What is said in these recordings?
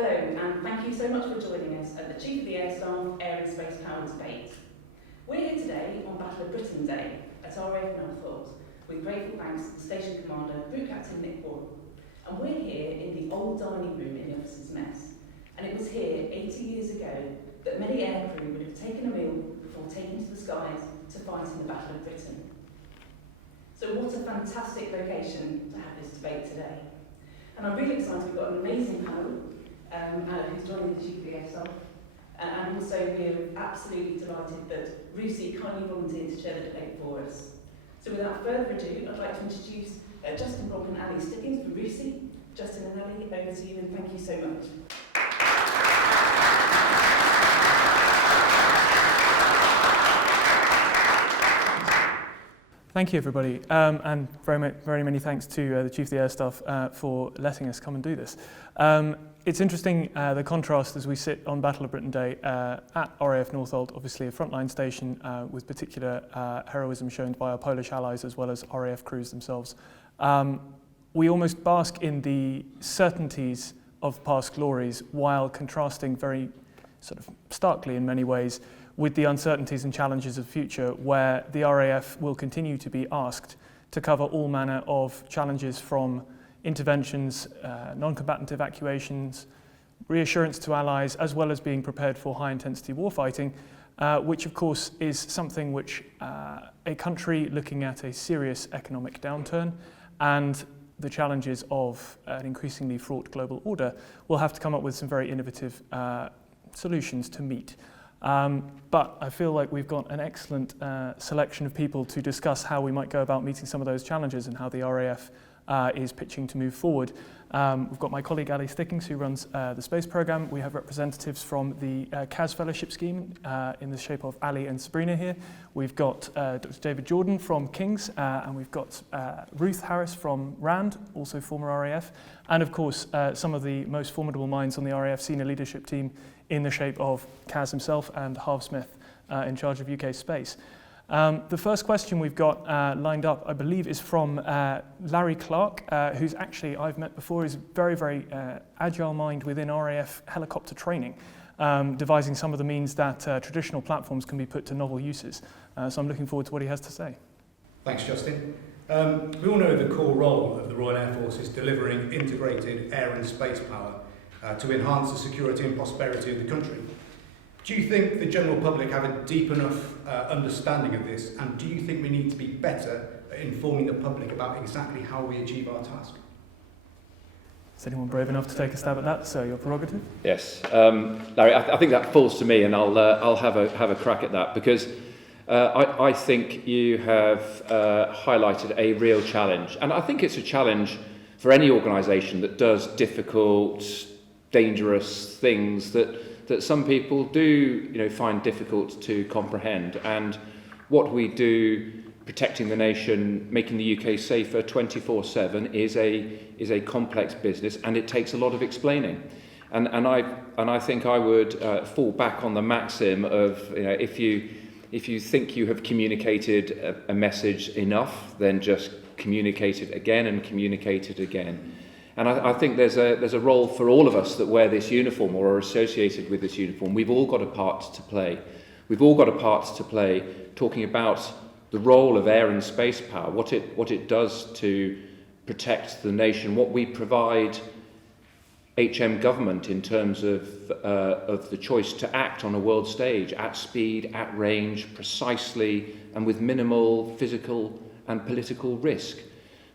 Hello, and thank you so much for joining us at the Chief of the Air Staff Air and Space Power Debate. We're here today on Battle of Britain Day at RAF Northolt with grateful thanks to the Station Commander, Group Captain Nick Boyle. And we're here in the old dining room in the officers' mess. And it was here 80 years ago that many aircrew would have taken a meal before taking to the skies to fight in the Battle of Britain. So what a fantastic location to have this debate today. And I'm really excited we've got an amazing panel who's joining the Chief of the Air Staff. And also we're absolutely delighted that RUSI kindly volunteered to chair the debate for us. So without further ado, I'd like to introduce Justin, Bronk and Ali Stickings from RUSI. Justin and Ali, over to you and thank you so much. Thank you, everybody, and very many thanks to the Chief of the Air Staff for letting us come and do this. It's interesting, the contrast as we sit on Battle of Britain Day at RAF Northolt, obviously a frontline station with particular heroism shown by our Polish allies as well as RAF crews themselves. We almost bask in the certainties of past glories while contrasting very sort of starkly in many ways with the uncertainties and challenges of the future, where the RAF will continue to be asked to cover all manner of challenges from interventions, non-combatant evacuations, reassurance to allies, as well as being prepared for high-intensity warfighting, which of course is something which a country looking at a serious economic downturn and the challenges of an increasingly fraught global order will have to come up with some very innovative solutions to meet. But I feel like we've got an excellent selection of people to discuss how we might go about meeting some of those challenges and how the RAF is pitching to move forward. We've got my colleague Ali Stickings, who runs the space program. We have representatives from the CAS Fellowship Scheme in the shape of Ali and Sabrina here. We've got Dr. David Jordan from King's, and we've got Ruth Harris from RAND, also former RAF, and of course some of the most formidable minds on the RAF senior leadership team in the shape of Kaz himself and Harv Smyth in charge of UK space. The first question we've got lined up, I believe, is from Larry Clark, who's actually, I've met before, is a very agile mind within RAF helicopter training, devising some of the means that traditional platforms can be put to novel uses. So I'm looking forward to what he has to say. Thanks, Justin. We all know the core role of the Royal Air Force is delivering integrated air and space power to enhance the security and prosperity of the country. Do you think the general public have a deep enough understanding of this, and do you think we need to be better at informing the public about exactly how we achieve our task? Is anyone brave enough to take a stab at that? So your prerogative. Yes, Larry. I think that falls to me, and I'll have a crack at that because I think you have highlighted a real challenge, and I think it's a challenge for any organisation that does difficult, dangerous things that some people do, find difficult to comprehend. And what we do, protecting the nation, making the UK safer 24/7, is a complex business, and it takes a lot of explaining. And I think I would fall back on the maxim of, if you think you have communicated a message enough, then just communicate it again and communicate it again. And I think there's a role for all of us that wear this uniform or are associated with this uniform. We've all got a part to play. We've all got a part to play talking about the role of air and space power, what it does to protect the nation, what we provide HM government in terms of the choice to act on a world stage at speed, at range, precisely, and with minimal physical and political risk.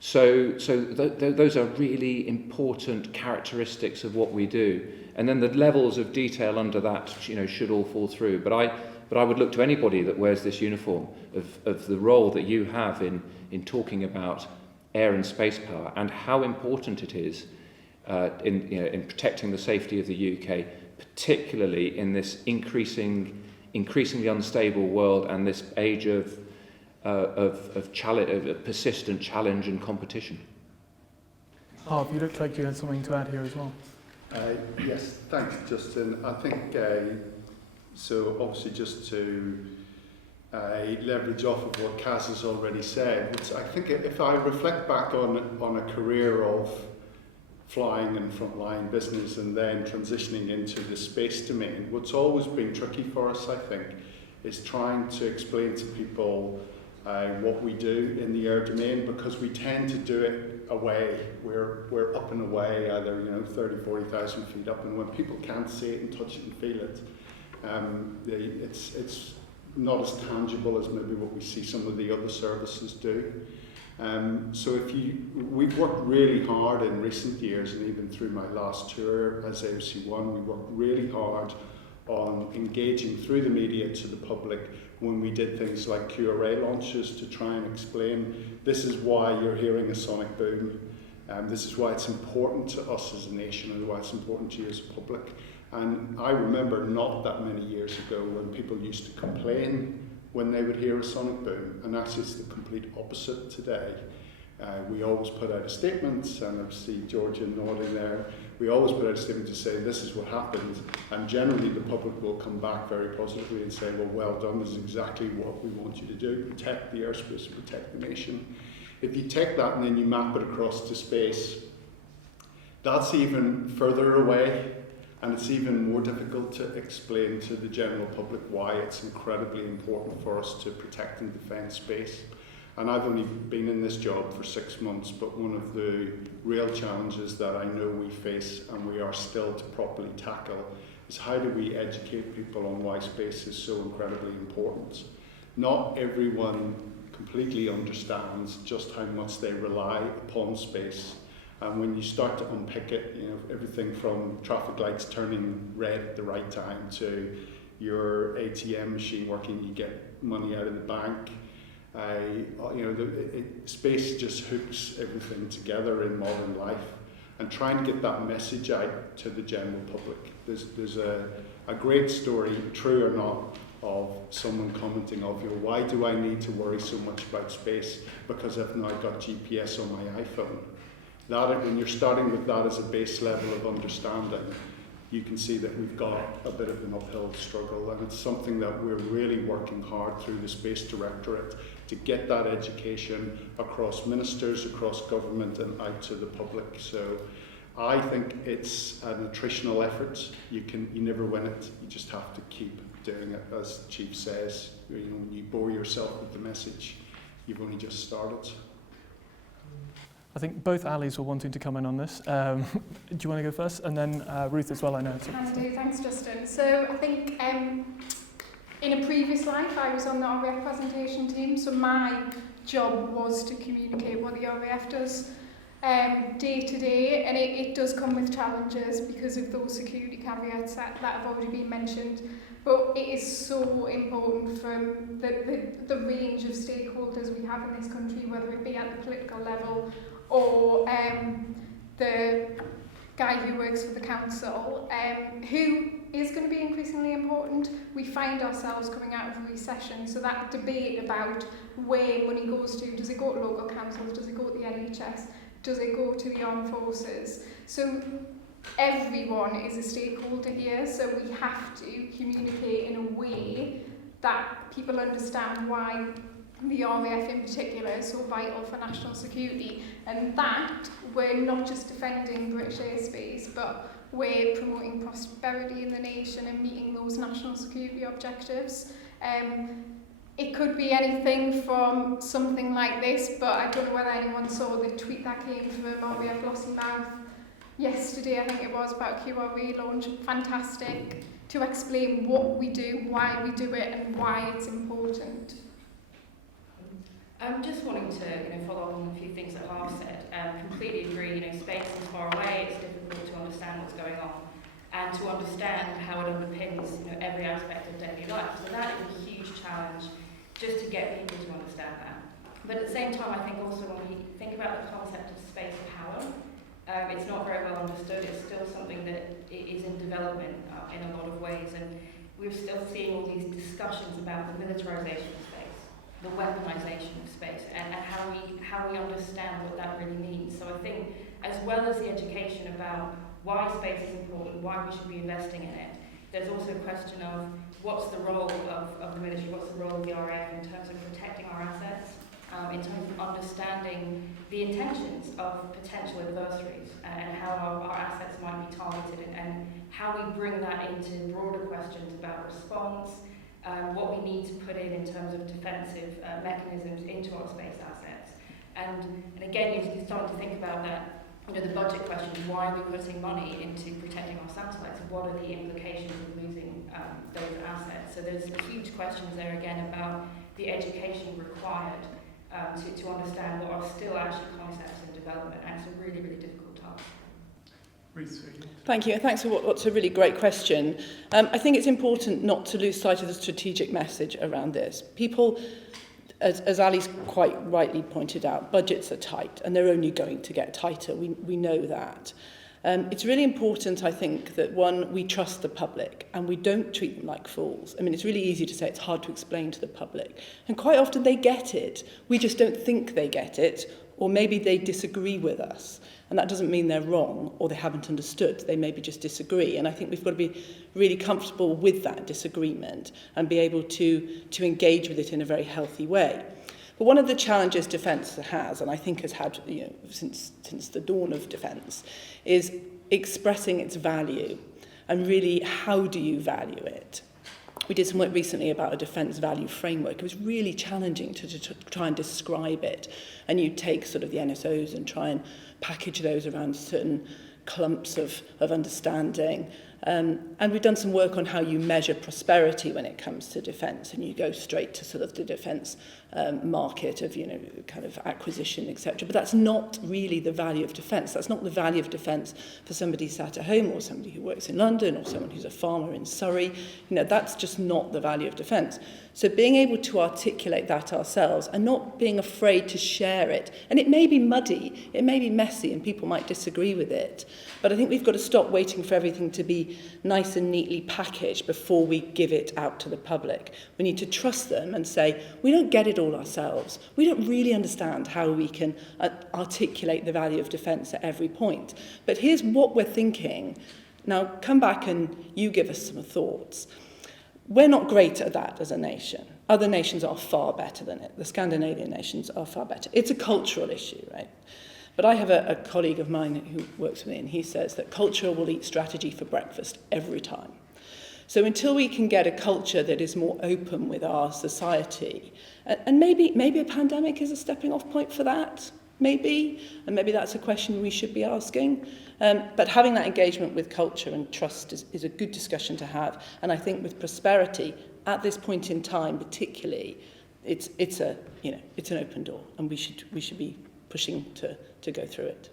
So those are really important characteristics of what we do, and then the levels of detail under that, should all fall through. But I would look to anybody that wears this uniform of the role that you have in talking about air and space power and how important it is in protecting the safety of the UK, particularly in this increasingly unstable world and this age of persistent challenge and competition. Harv, you look like you had something to add here as well. Yes, thanks, Justin. I think, so obviously just to leverage off of what Kaz has already said, I think if I reflect back on a career of flying and frontline business and then transitioning into the space domain. What's always been tricky for us, I think, is trying to explain to people what we do in the air domain, because we tend to do it away. We're up and away, either 30, 40,000 feet up, and when people can't see it and touch it and feel it, it's not as tangible as maybe what we see some of the other services do. So we've worked really hard in recent years, and even through my last tour as AOC1, we worked really hard on engaging through the media to the public when we did things like QRA launches to try and explain this is why you're hearing a sonic boom, this is why it's important to us as a nation and why it's important to you as a public. And I remember not that many years ago when people used to complain when they would hear a sonic boom, and actually it's the complete opposite today. We always put out a statement, and I see Georgia nodding there, we always put out a statement to say this is what happened, and generally the public will come back very positively and say, well done, this is exactly what we want you to do, protect the airspace, protect the nation. If you take that and then you map it across to space, that's even further away, and it's even more difficult to explain to the general public why it's incredibly important for us to protect and defend space. And I've only been in this job for 6 months, but one of the real challenges that I know we face and we are still to properly tackle is how do we educate people on why space is so incredibly important. Not everyone completely understands just how much they rely upon space. And when you start to unpick it, everything from traffic lights turning red at the right time to your ATM machine working, you get money out of the bank. Space just hooks everything together in modern life, and trying to get that message out to the general public. There's a great story, true or not, of someone commenting why do I need to worry so much about space because I've now got GPS on my iPhone. When you're starting with that as a base level of understanding, you can see that we've got a bit of an uphill struggle, and it's something that we're really working hard through the Space Directorate to get that education across ministers, across government and out to the public. So I think it's an attritional effort. You never win it, you just have to keep doing it. As the Chief says, when you bore yourself with the message, you've only just started. I think both Ali's were wanting to come in on this. Do you want to go first? And then Ruth as well, I know. Can do, thanks Justin. So I think in a previous life I was on the RAF presentation team, so my job was to communicate what the RAF does day to day, and it does come with challenges because of those security caveats that have already been mentioned. But it is so important from the range of stakeholders we have in this country, whether it be at the political level or the guy who works for the council, who is going to be increasingly important. We find ourselves coming out of a recession, so that debate about where money goes to, does it go to local councils, does it go to the NHS, does it go to the armed forces? So everyone is a stakeholder here, so we have to communicate in a way that people understand why the RAF in particular is so vital for national security, and that we're not just defending British airspace, but we're promoting prosperity in the nation and meeting those national security objectives. It could be anything from something like this, but I don't know whether anyone saw the tweet that came from RAF Lossiemouth yesterday, I think it was, about QRA launch. Fantastic to explain what we do, why we do it, and why it's important. I'm just wanting to follow up on a few things that Harv said. Completely agree. Space is far away. It's difficult to understand what's going on, and to understand how it underpins every aspect of daily life. So that is a huge challenge, just to get people to understand that. But at the same time, I think also when we think about the concept of space power, it's not very well understood. It's still something that is in development in a lot of ways, and we're still seeing all these discussions about the militarization of space, the weaponization of space, and how we understand what that really means. So I think, as well as the education about why space is important, why we should be investing in it, there's also a question of what's the role of the military, what's the role of the RAF in terms of protecting our assets in terms of understanding the intentions of potential adversaries and how our assets might be targeted, and how we bring that into broader questions about response, what we need to put in terms of defensive mechanisms into our space assets. And again, you're starting to think about that, the budget question, why are we putting money into protecting our satellites? What are the implications of losing those assets? So there's huge questions there again about the education required to understand what are still actually concepts in development, and it's a really, really difficult task. Ruth, thank you, and thanks for what's a really great question. I think it's important not to lose sight of the strategic message around this. People, as Ali's quite rightly pointed out, budgets are tight, and they're only going to get tighter. We know that. It's really important, I think, that one, we trust the public and we don't treat them like fools. I mean, it's really easy to say it's hard to explain to the public. And quite often they get it. We just don't think they get it, or maybe they disagree with us. And that doesn't mean they're wrong or they haven't understood. They maybe just disagree. And I think we've got to be really comfortable with that disagreement and be able to engage with it in a very healthy way. But one of the challenges defence has, and I think has had since the dawn of defence, is expressing its value. And really, how do you value it? We did some work recently about a defence value framework. It was really challenging to try and describe it. And you take sort of the NSOs and try and package those around certain clumps of understanding. And we've done some work on how you measure prosperity when it comes to defence, and you go straight to sort of the defence market of, kind of acquisition, etc. But that's not really the value of defence. That's not the value of defence for somebody sat at home, or somebody who works in London, or someone who's a farmer in Surrey. That's just not the value of defence. So being able to articulate that ourselves and not being afraid to share it. And it may be muddy, it may be messy, and people might disagree with it. But I think we've got to stop waiting for everything to be nice and neatly packaged before we give it out to the public. We need to trust them and say, we don't get it all ourselves. We don't really understand how we can articulate the value of defence at every point. But here's what we're thinking. Now, come back and you give us some thoughts. We're not great at that as a nation. Other nations are far better than it. The Scandinavian nations are far better. It's a cultural issue, right? But I have a colleague of mine who works with me, and he says that culture will eat strategy for breakfast every time. So until we can get a culture that is more open with our society, and maybe a pandemic is a stepping off point for that, maybe, and maybe that's a question we should be asking. But having that engagement with culture and trust is a good discussion to have. And I think with prosperity, at this point in time particularly, it's an open door, and we should be pushing to go through it.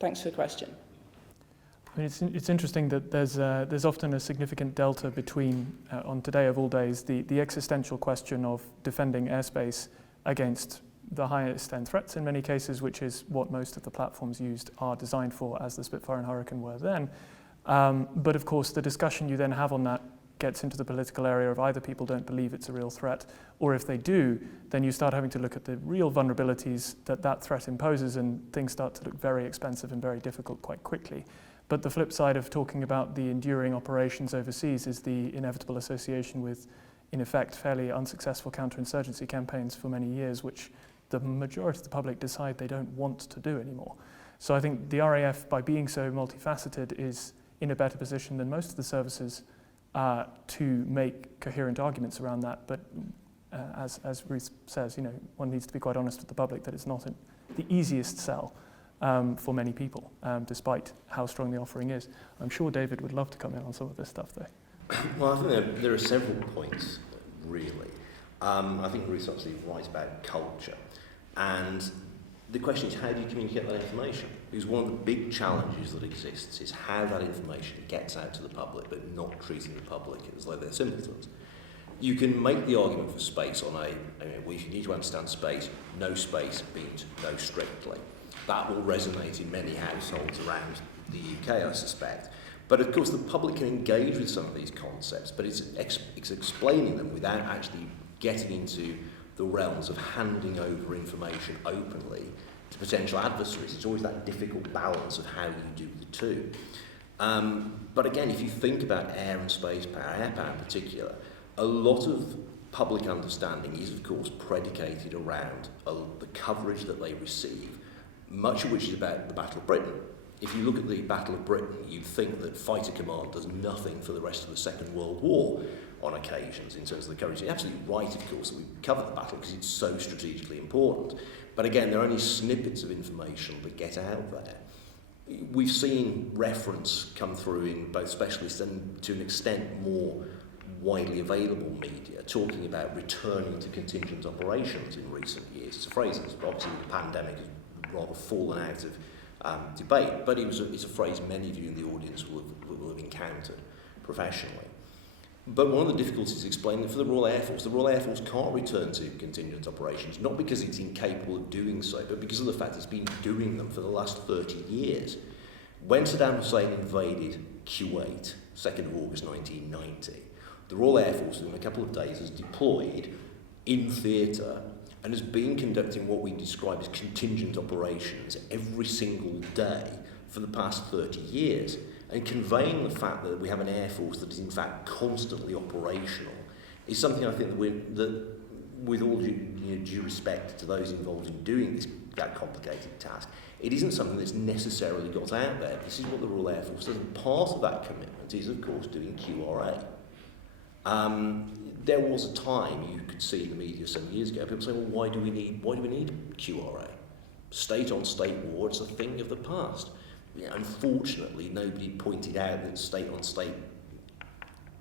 Thanks for the question. I mean, it's interesting that there's often a significant delta between, on today of all days, the existential question of defending airspace against the highest end threats in many cases, which is what most of the platforms used are designed for, as the Spitfire and Hurricane were then. But of course, the discussion you then have on that gets into the political area of either people don't believe it's a real threat, or if they do, then you start having to look at the real vulnerabilities that threat imposes, and things start to look very expensive and very difficult quite quickly. But the flip side of talking about the enduring operations overseas is the inevitable association with, in effect, fairly unsuccessful counterinsurgency campaigns for many years, which the majority of the public decide they don't want to do anymore. So I think the RAF, by being so multifaceted, is in a better position than most of the services to make coherent arguments around that. But as Ruth says, one needs to be quite honest with the public that it's not the easiest sell for many people, despite how strong the offering is. I'm sure David would love to come in on some of this stuff, though. Well, I think there are several points, really. I think Ruth's obviously right about culture. And the question is, how do you communicate that information? Because one of the big challenges that exists is how that information gets out to the public, but not treating the public as though they're simpletons. You can make the argument for space on well, you need to understand space, no space beat no strictly. That will resonate in many households around the UK, I suspect. But of course, the public can engage with some of these concepts, but it's explaining them without actually getting into the realms of handing over information openly to potential adversaries. It's always that difficult balance of how you do the two. But again, if you think about air and space power, air power in particular, a lot of public understanding is, of course, predicated around the coverage that they receive, much of which is about the Battle of Britain. If you look at the Battle of Britain, you'd think that Fighter Command does nothing for the rest of the Second World War on occasions in terms of the coverage. You're absolutely right, of course, that we cover the battle because it's so strategically important. But again, there are only snippets of information that get out there. We've seen reference come through in both specialist and, to an extent, more widely available media, talking about returning to contingent operations in recent years. It's a phrase that's obviously with the pandemic has rather fallen out of debate, but it's a phrase many of you in the audience will have encountered professionally. But one of the difficulties is explaining for the Royal Air Force can't return to contingent operations, not because it's incapable of doing so, but because of the fact it's been doing them for the last 30 years. When Saddam Hussein invaded Kuwait, 2nd of August 1990, the Royal Air Force, in a couple of days, has deployed in theatre and has been conducting what we describe as contingent operations every single day for the past 30 years. And conveying the fact that we have an Air Force that is in fact constantly operational is something I think that with all due respect to those involved in doing that complicated task, it isn't something that's necessarily got out there. This is what the Royal Air Force does, and part of that commitment is, of course, doing QRA. There was a time you could see in the media some years ago, people saying, well, why do we need QRA? State-on-state war, it's a thing of the past. Unfortunately, nobody pointed out that state-on-state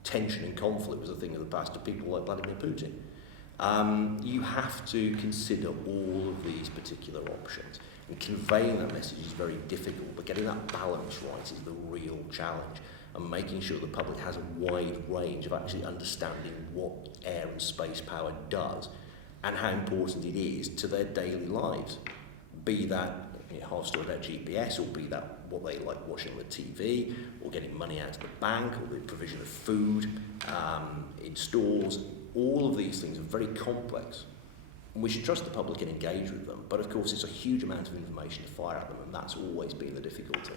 tension and conflict was a thing of the past to people like Vladimir Putin. You have to consider all of these particular options, and conveying that message is very difficult, but getting that balance right is the real challenge, and making sure the public has a wide range of actually understanding what air and space power does and how important it is to their daily lives, be that Harv story about GPS, or be that what they like watching on the TV, or getting money out of the bank, or the provision of food in stores. All of these things are very complex, and we should trust the public and engage with them. But of course, it's a huge amount of information to fire at them, and that's always been the difficulty.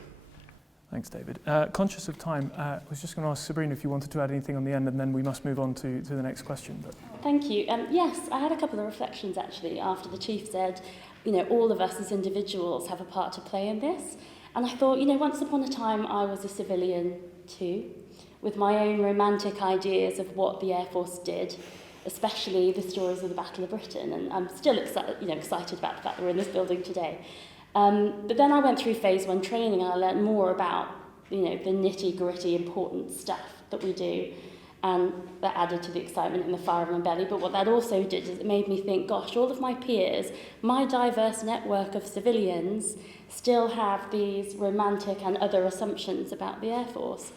Thanks, David. Conscious of time, I was just going to ask Sabrina if you wanted to add anything on the end, and then we must move on to the next question. But Thank you. Yes, I had a couple of reflections actually after the Chief said, all of us as individuals have a part to play in this. And I thought, once upon a time I was a civilian too, with my own romantic ideas of what the Air Force did, especially the stories of the Battle of Britain. And I'm still excited about the fact that we're in this building today. But then I went through phase 1 training and I learned more about, the nitty-gritty important stuff that we do. And that added to the excitement and the fire in my belly. But what that also did is it made me think, gosh, all of my peers, my diverse network of civilians still have these romantic and other assumptions about the Air Force.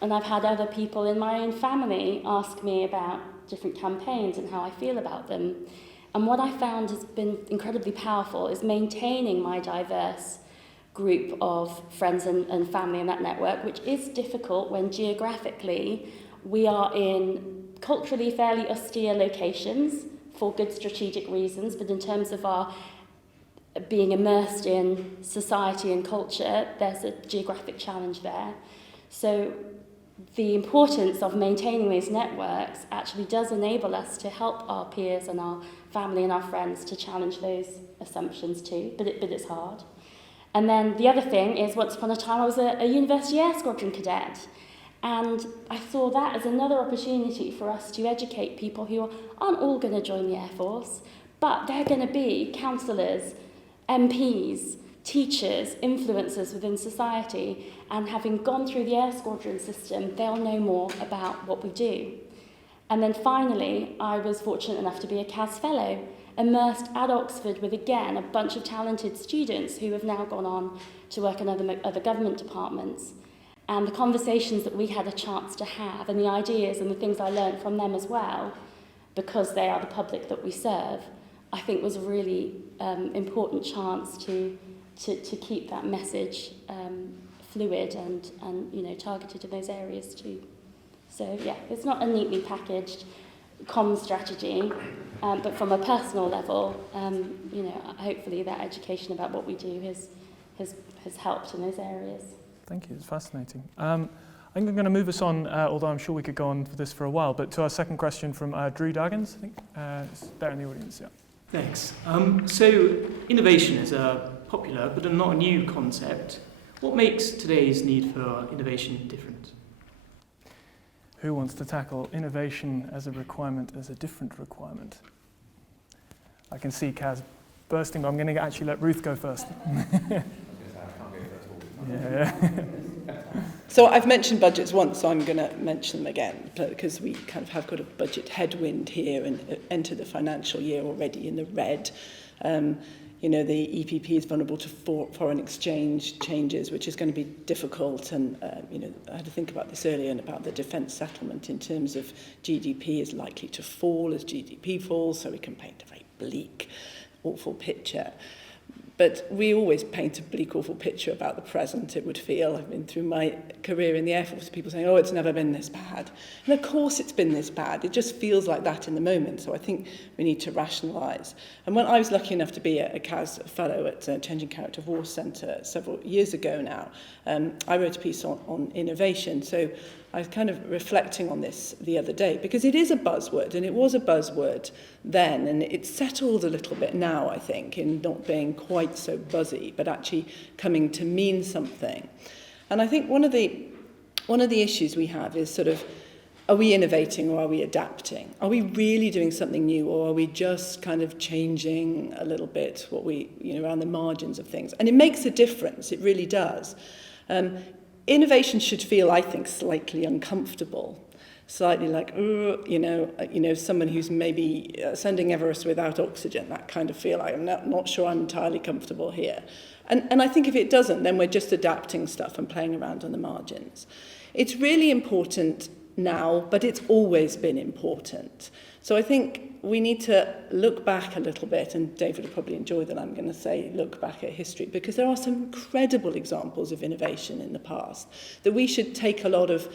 And I've had other people in my own family ask me about different campaigns and how I feel about them. And what I found has been incredibly powerful is maintaining my diverse group of friends and family in that network, which is difficult when geographically we are in culturally fairly austere locations for good strategic reasons, but in terms of our being immersed in society and culture, there's a geographic challenge there. So the importance of maintaining these networks actually does enable us to help our peers and our family and our friends to challenge those assumptions too, but it's hard. And then the other thing is, once upon a time I was a University Air Squadron cadet, and I saw that as another opportunity for us to educate people who aren't all going to join the Air Force, but they're going to be councillors, MPs, teachers, influencers within society, and having gone through the Air Squadron system, they'll know more about what we do. And then finally, I was fortunate enough to be a CAS Fellow, immersed at Oxford with, again, a bunch of talented students who have now gone on to work in other government departments. And the conversations that we had a chance to have, and the ideas and the things I learned from them as well, because they are the public that we serve, I think was a really important chance to keep that message fluid and targeted in those areas too. So yeah, it's not a neatly packaged comms strategy, but from a personal level, hopefully that education about what we do has helped in those areas. Thank you, it's fascinating. I think I'm going to move us on, although I'm sure we could go on for this for a while, but to our second question from Drew Daggins, I think, it's there in the audience, yeah. Thanks. So innovation is a popular but not a new concept. What makes today's need for innovation different? Who wants to tackle innovation as a requirement, as a different requirement? I can see Kaz bursting, but I'm going to actually let Ruth go first. Yeah. So I've mentioned budgets once, so I'm going to mention them again, because we kind of have got a budget headwind here and enter the financial year already in the red. You know, the EPP is vulnerable to foreign exchange changes, which is going to be difficult. And, you know, I had to think about this earlier and about the defence settlement in terms of GDP is likely to fall as GDP falls, so we can paint a very bleak, awful picture. But we always paint a bleak, awful picture about the present, it would feel. I've been through my career in the Air Force, people saying, oh, it's never been this bad. And of course it's been this bad. It just feels like that in the moment. So I think we need to rationalise. And when I was lucky enough to be a CAS fellow at Changing Character War Centre several years ago now, I wrote a piece on innovation. So I was kind of reflecting on this the other day, because it is a buzzword, and it was a buzzword then, and it's settled a little bit now, I think, in not being quite so buzzy, but actually coming to mean something. And I think one of the issues we have is sort of, are we innovating or are we adapting? Are we really doing something new, or are we just kind of changing a little bit what we, you know, around the margins of things? And it makes a difference, it really does. Innovation should feel, I think, slightly uncomfortable, slightly like, you know, someone who's maybe ascending Everest without oxygen, that kind of feel. I'm not sure I'm entirely comfortable here. And I think if it doesn't, then we're just adapting stuff and playing around on the margins. It's really important now, but it's always been important. So I think we need to look back a little bit, and David will probably enjoy that I'm going to say look back at history, because there are some incredible examples of innovation in the past that we should take a lot of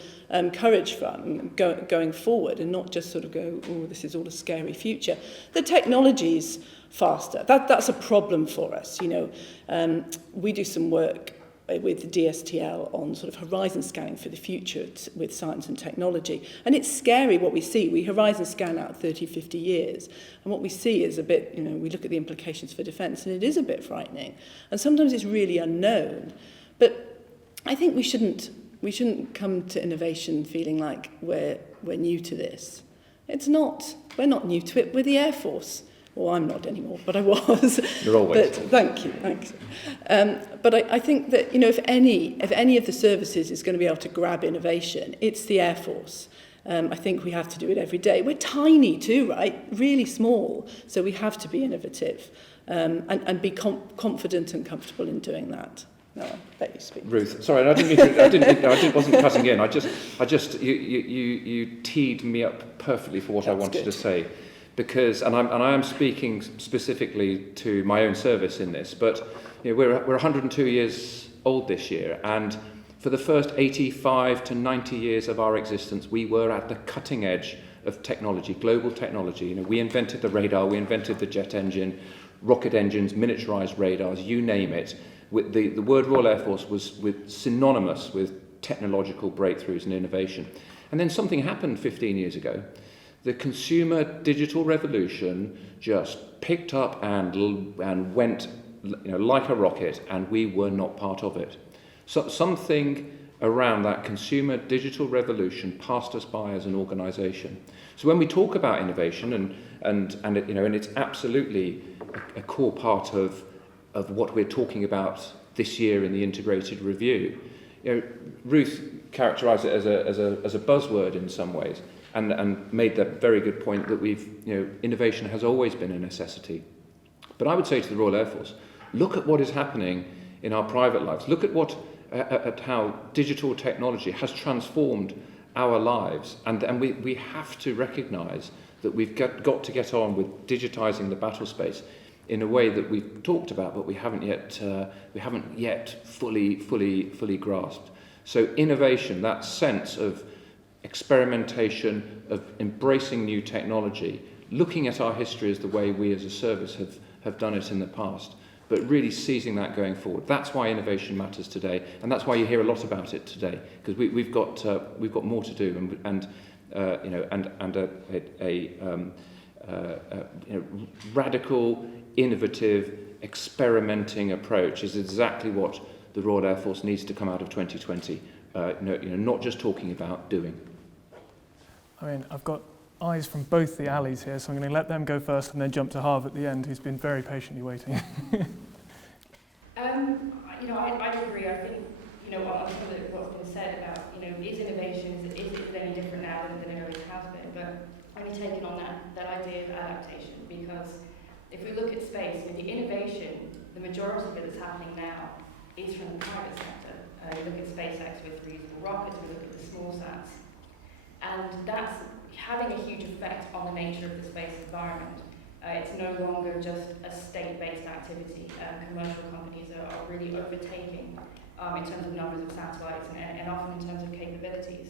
courage from going forward, and not just sort of go, oh, this is all a scary future. The technology's faster. That's a problem for us. You know, we do some work with DSTL on sort of horizon scanning for the future with science and technology. And it's scary what we see. We horizon scan out 30, 50 years. And what we see is a bit, you know, we look at the implications for defence, and it is a bit frightening. And sometimes it's really unknown. But I think we shouldn't come to innovation feeling like we're new to this. It's not. We're not new to it. We're the Air Force. Well, I'm not anymore, but I was. You're always. But, thank you. But I think that, you know, if any of the services is going to be able to grab innovation, it's the Air Force. I think we have to do it every day. We're tiny too, right? Really small. So we have to be innovative and be confident and comfortable in doing that. No, I bet you speak. Ruth, sorry, I wasn't cutting in. I just, you teed me up perfectly for what I wanted to say. Because, and I am speaking specifically to my own service in this, but you know, we're 102 years old this year, and for the first 85 to 90 years of our existence, we were at the cutting edge of technology, global technology. You know, we invented the radar, we invented the jet engine, rocket engines, miniaturized radars, you name it. With the word Royal Air Force was synonymous with technological breakthroughs and innovation. And then something happened 15 years ago. The consumer digital revolution just picked up and went, you know, like a rocket, and we were not part of it. So something around that consumer digital revolution passed us by as an organisation. So when we talk about innovation, and you know, and it's absolutely a core part of what we're talking about this year in the integrated review. You know, Ruth characterised it as a buzzword in some ways. And made that very good point that innovation has always been a necessity. But I would say to the Royal Air Force, look at what is happening in our private lives. Look at how digital technology has transformed our lives. And we have to recognise that we've got to get on with digitising the battle space in a way that we've talked about, but we haven't yet fully grasped. So innovation, that sense of experimentation, of embracing new technology, looking at our history as the way we as a service have done it in the past, but really seizing that going forward. That's why innovation matters today, and that's why you hear a lot about it today, because we've got more to do, and radical, innovative, experimenting approach is exactly what the Royal Air Force needs to come out of 2020. Not just talking about, doing. I mean, I've got eyes from both the alleys here, so I'm going to let them go first and then jump to Harv at the end, who's been very patiently waiting. I agree. I think, what's been said about, is innovation, is it any different now than it always has been? But only taking on that idea of adaptation, because if we look at space, the innovation, the majority of it that's happening now is from the private sector. You look at SpaceX with reusable rockets, we look at the small sats, and that's having a huge effect on the nature of the space environment. It's no longer just a state-based activity. Commercial companies are really overtaking in terms of numbers of satellites and often in terms of capabilities.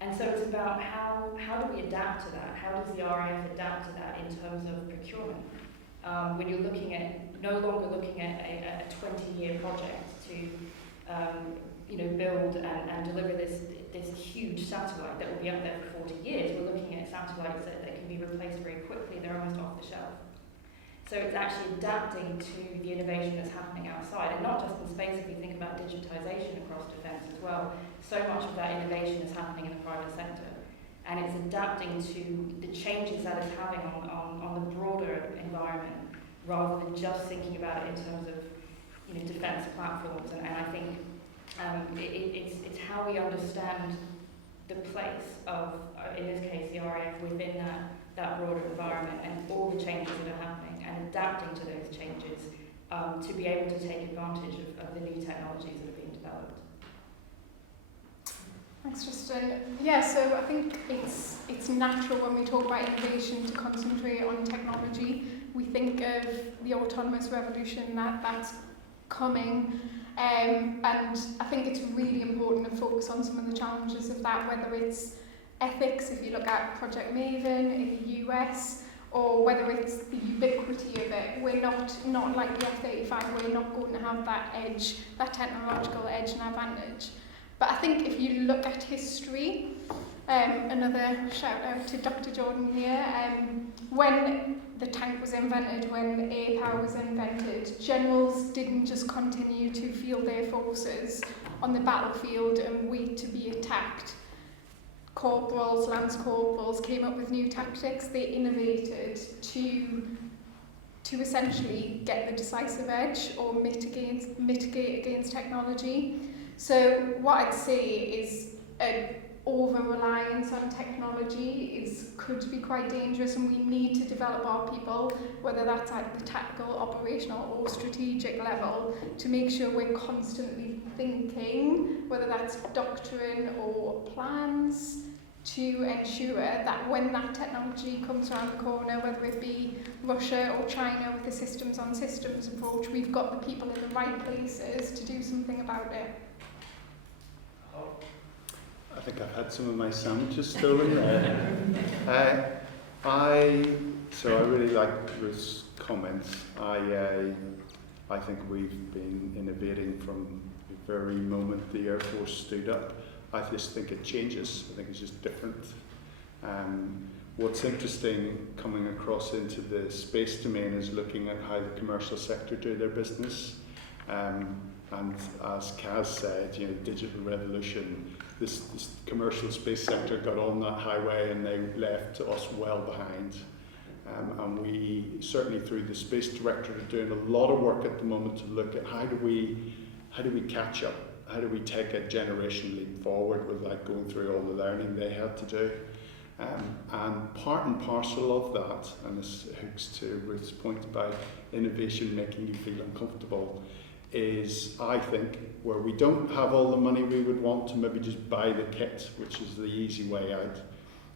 And so it's about how do we adapt to that? How does the RAF adapt to that in terms of procurement? When you're no longer looking at a 20-year project to build and deliver this huge satellite that will be up there for 40 years. We're looking at satellites that can be replaced very quickly. They're almost off the shelf. So it's actually adapting to the innovation that's happening outside, and not just in space. If we think about digitisation across defence as well, so much of that innovation is happening in the private sector, and it's adapting to the changes that it's having on the broader environment, rather than just thinking about it in terms of defence platforms. And I think it's how we understand the place of, in this case, the RAF within that broader environment and all the changes that are happening, and adapting to those changes to be able to take advantage of the new technologies that are being developed. Thanks, Tristan. Yeah, so I think it's natural when we talk about innovation to concentrate on technology. We think of the autonomous revolution that's coming, and I think it's really important to focus on some of the challenges of that, whether it's ethics, if you look at Project Maven in the US, or whether it's the ubiquity of it. We're not like the F-35, we're not going to have that edge, that technological edge and advantage. But I think if you look at history, another shout out to Dr. Jordan here, when the tank was invented, when air power was invented, generals didn't just continue to field their forces on the battlefield and wait to be attacked. Corporals, lance corporals came up with new tactics. They innovated to essentially get the decisive edge or mitigate against technology. So what I'd say is an over-reliance on technology could be quite dangerous, and we need to develop our people, whether that's at the tactical, operational or strategic level, to make sure we're constantly thinking, whether that's doctrine or plans, to ensure that when that technology comes around the corner, whether it be Russia or China with the systems on systems approach, we've got the people in the right places to do something about it. I think I've had some of my sandwiches stolen there. I really like Ruth's comments. I think we've been innovating from the very moment the Air Force stood up. I just think it changes. I think it's just different. What's interesting coming across into the space domain is looking at how the commercial sector do their business. And as Kaz said, digital revolution, this commercial space sector got on that highway and they left us well behind. And we, certainly through the Space Directorate, are doing a lot of work at the moment to look at how do we catch up? How do we take a generation leap forward without going through all the learning they had to do? And part and parcel of that, and this hooks to Ruth's point about innovation making you feel uncomfortable, is, I think, where we don't have all the money we would want to maybe just buy the kit, which is the easy way out.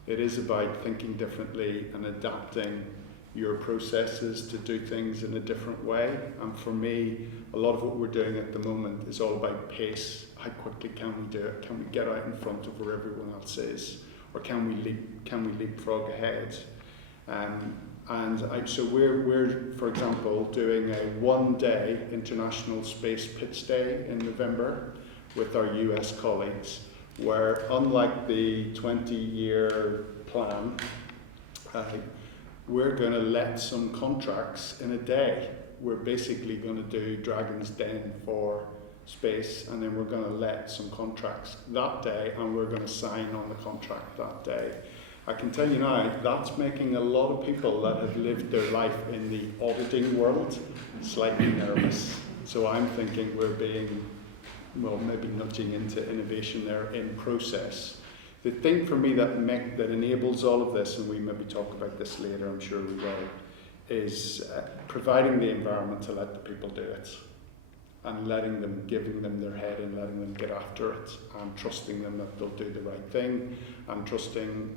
It is about thinking differently and adapting your processes to do things in a different way. And for me, a lot of what we're doing at the moment is all about pace. How quickly can we do it? Can we get out in front of where everyone else is? Or can we leapfrog ahead? So we're, for example, doing a one-day International Space Pitch Day in November with our US colleagues, where unlike the 20-year plan, we're going to let some contracts in a day. We're basically going to do Dragon's Den for space, and then we're going to let some contracts that day, and we're going to sign on the contract that day. I can tell you now, that's making a lot of people that have lived their life in the auditing world slightly nervous. So I'm thinking we're being, well, maybe nudging into innovation there in process. The thing for me that enables all of this, and we maybe talk about this later, I'm sure we will, is providing the environment to let the people do it, and giving them their head and letting them get after it, and trusting them that they'll do the right thing, and trusting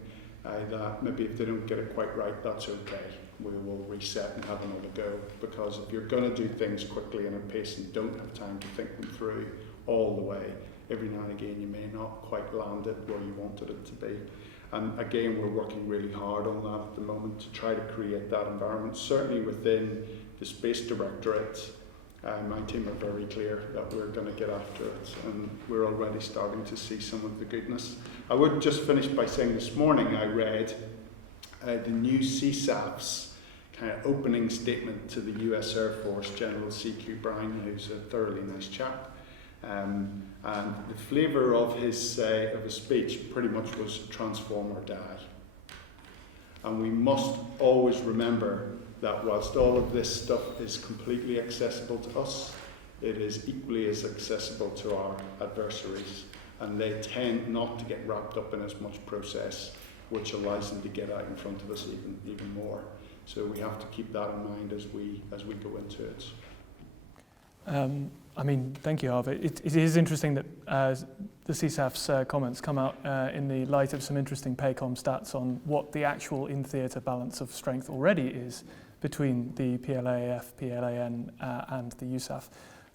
that maybe if they don't get it quite right, that's okay. We will reset and have another go, because if you're going to do things quickly and at pace and don't have time to think them through all the way, every now and again you may not quite land it where you wanted it to be. And again, we're working really hard on that at the moment to try to create that environment, certainly within the Space Directorate. My team are very clear that we're going to get after it, and we're already starting to see some of the goodness. I would just finish by saying this morning I read the new CSAF's kind of opening statement to the US Air Force, General C.Q. Bryan, who's a thoroughly nice chap. And the flavour of his speech pretty much was transform or die. And we must always remember that whilst all of this stuff is completely accessible to us, it is equally as accessible to our adversaries, and they tend not to get wrapped up in as much process, which allows them to get out in front of us even more. So we have to keep that in mind as we go into it. Thank you, Harv. It is interesting that the CSAF's comments come out in the light of some interesting PACOM stats on what the actual in-theatre balance of strength already is between the PLAAF, PLAN and the USAF.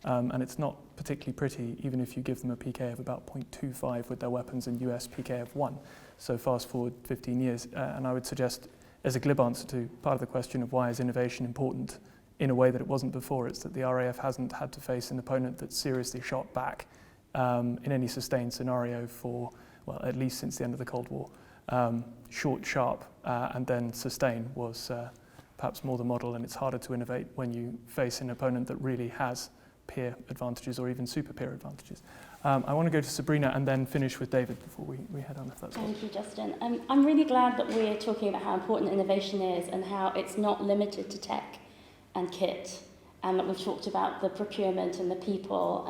And it's not particularly pretty, even if you give them a PK of about 0.25 with their weapons and US PK of 1. So fast forward 15 years. And I would suggest, as a glib answer to part of the question of why is innovation important in a way that it wasn't before, it's that the RAF hasn't had to face an opponent that's seriously shot back in any sustained scenario for, well, at least since the end of the Cold War. Short, sharp, and then sustain was perhaps more the model, and it's harder to innovate when you face an opponent that really has peer advantages or even super peer advantages. I want to go to Sabrina and then finish with David before we head on, if that's Thank you, Justin. I'm really glad that we're talking about how important innovation is and how it's not limited to tech and kit, and that we've talked about the procurement and the people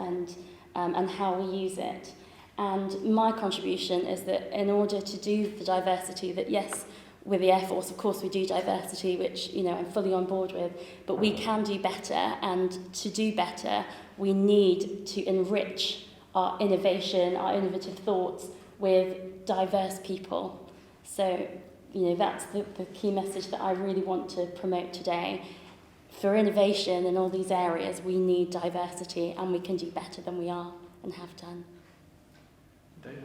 and how we use it. And my contribution is that in order to do the diversity that, yes, with the Air Force, of course, we do diversity, which, you know, I'm fully on board with, but we can do better, and to do better, we need to enrich our innovation, our innovative thoughts with diverse people. So, you know, that's the key message that I really want to promote today. For innovation in all these areas, we need diversity, and we can do better than we are and have done. David?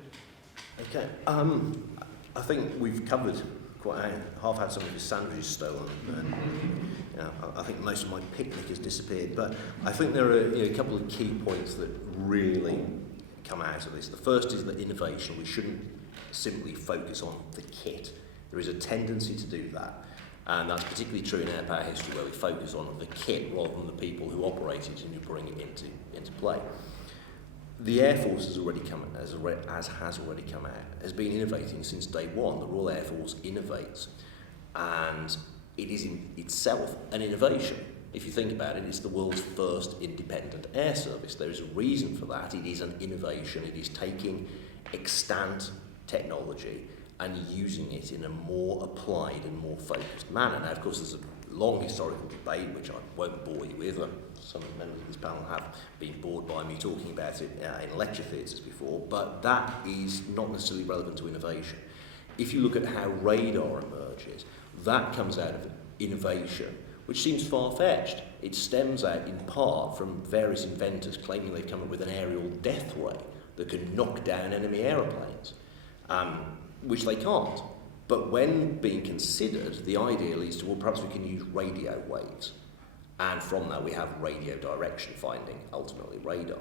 Okay, I think we've covered Harv had some of his sandwiches stolen, and you know, I think most of my picnic has disappeared. But I think there are a couple of key points that really come out of this. The first is that innovation, we shouldn't simply focus on the kit. There is a tendency to do that, and that's particularly true in air power history, where we focus on the kit rather than the people who operate it and who bring it into play. The Air Force has already come out, has been innovating since day one. The Royal Air Force innovates, and it is in itself an innovation. If you think about it, it's the world's first independent air service. There is a reason for that. It is an innovation. It is taking extant technology and using it in a more applied and more focused manner. Now, of course, there's a long historical debate, which I won't bore you with. Some members of this panel have been bored by me talking about it in lecture theatres before, but that is not necessarily relevant to innovation. If you look at how radar emerges, that comes out of innovation, which seems far-fetched. It stems out in part from various inventors claiming they've come up with an aerial death ray that can knock down enemy aeroplanes, which they can't. But when being considered, the idea leads to, well, perhaps we can use radio waves. And from that we have radio direction finding, ultimately radar.